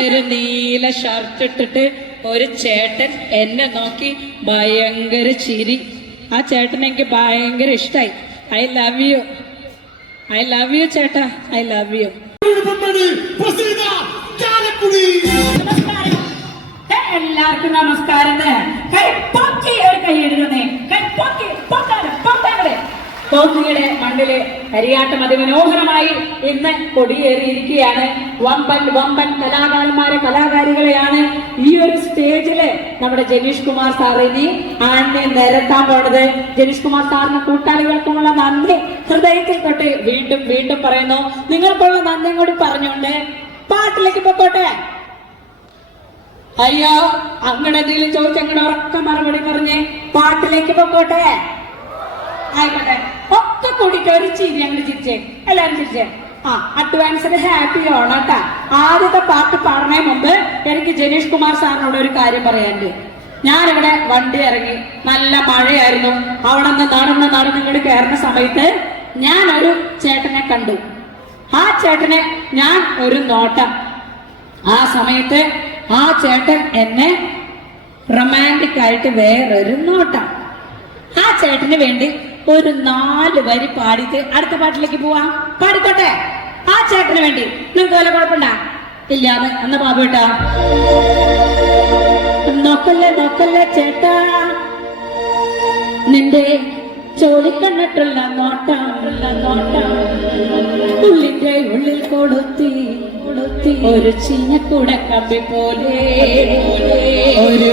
ഒരു നീല ഷർട്ട് ഇട്ടിട്ട് ഒരു ചേട്ടൻ എന്നെ നോക്കി ഭയങ്കര ചിരി. ആ ചേട്ടൻ എനിക്ക് ഭയങ്കര ഇഷ്ടമായി I love you I love you ചേട്ടാ. ഐ ലവ് യു കോന്നിയുടെ മണ്ണിൽ കരിയാട്ടം അതിമനോഹരമായി ഇന്ന് കൊടിയേറിയിരിക്കുകയാണ്. വമ്പൻ വമ്പൻ കലാകാരന്മാരെ കലാകാരികളെയാണ് ഈ ഒരു സ്റ്റേജിൽ നമ്മുടെ ജനീഷ് കുമാർ സാർ ഇനി ആണിനെ നിരത്താൻ പോണത്. ജനീഷ് കുമാർ സാറിന് കൂട്ടാളികൾക്കുമുള്ള നന്ദി. ഹൃദയത്തിൽ തൊട്ട് വീണ്ടും വീണ്ടും പറയുന്നു നിങ്ങൾക്കുള്ള നന്ദിയും കൂടി പറഞ്ഞുകൊണ്ട് പാട്ടിലേക്ക് പൊക്കോട്ടെ. അയ്യോ അങ്ങനെ എന്തെങ്കിലും ചോദിച്ചങ്ങനെ ഉറക്ക മറുപടി പറഞ്ഞ് പാട്ടിലേക്ക് പൊക്കോട്ടെ. ആയിക്കോട്ടെ. ഒക്കെ കൂടിയിട്ട് ചിരി ഞങ്ങൾ ചിരിച്ചേ. എല്ലാരും ചിരിച്ചേ? ആ അഡ്വാൻസിന് ഹാപ്പി ഓണട്ടാ ആദ്യത്തെ പാട്ട് പാടുന്നതിന് മുമ്പ് എനിക്ക് ജനീഷ് കുമാർ സാറിനോട് ഒരു കാര്യം പറയാനുണ്ട്. ഞാനിവിടെ വണ്ടി ഇറങ്ങി നല്ല മഴയായിരുന്നു. അവിടെ നിന്ന് നടന്ന് നടന്ന് ഇങ്ങോട്ട് കയറുന്ന സമയത്ത് ഞാൻ ഒരു ചേട്ടനെ കണ്ടു. ആ ചേട്ടനെ ഞാൻ ഒരു നോട്ടം. ആ സമയത്ത് ആ ചേട്ടൻ എന്നെ റൊമാന്റിക് ആയിട്ട് വേറൊരു നോട്ടം. ആ ചേട്ടന് വേണ്ടി ഒരു നാല് വരി പാടിയിട്ട് അടുത്ത പാട്ടിലേക്ക് പോവാം. പാടിക്കോട്ടെ? ആ ചേട്ടന് വേണ്ടി. നിങ്ങൾക്ക് വല്ല കുഴപ്പമുണ്ടാ? ഇല്ലാന്ന്. അന്ന് പാപേട്ടാ നോക്കല്ലേ നോക്കല്ലേ ചേട്ടാ. നിന്റെ ചോദിക്കണ്ടിട്ടുള്ള നോട്ടാണുള്ള ഉള്ള നോട്ടം. ഉള്ളിന്റെ ഉള്ളിൽ കൊടുത്തി കൊടുത്തി ഒരു ചീനക്കൂടെ കമ്പി പോലെ ഒരു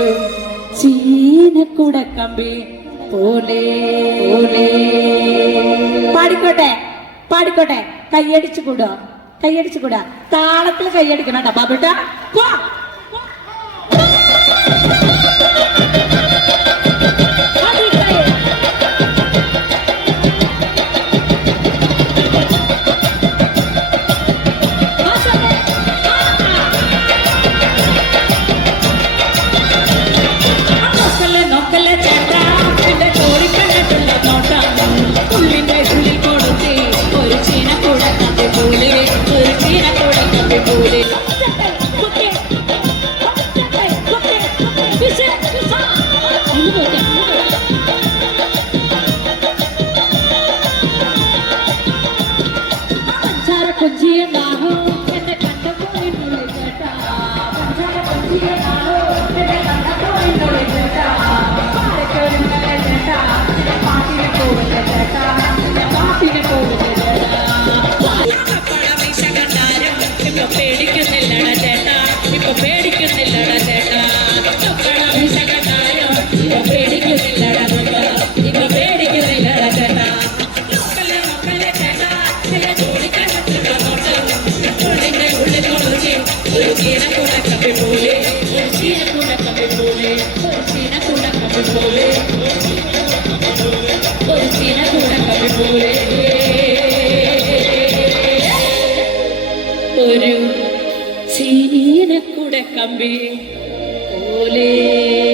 ചീനക്കൂടെ കമ്പി പാടിക്കോട്ടെ പാടിക്കോട്ടെ. കൈയടിച്ചു കൂടാ കൈയടിച്ചു കൂടാ. താളത്തിൽ കൈയടിക്കണം കേട്ടോ ബാബുട്ടാ. না হোক ചീനക്കൂട കമ്പി പോലെ.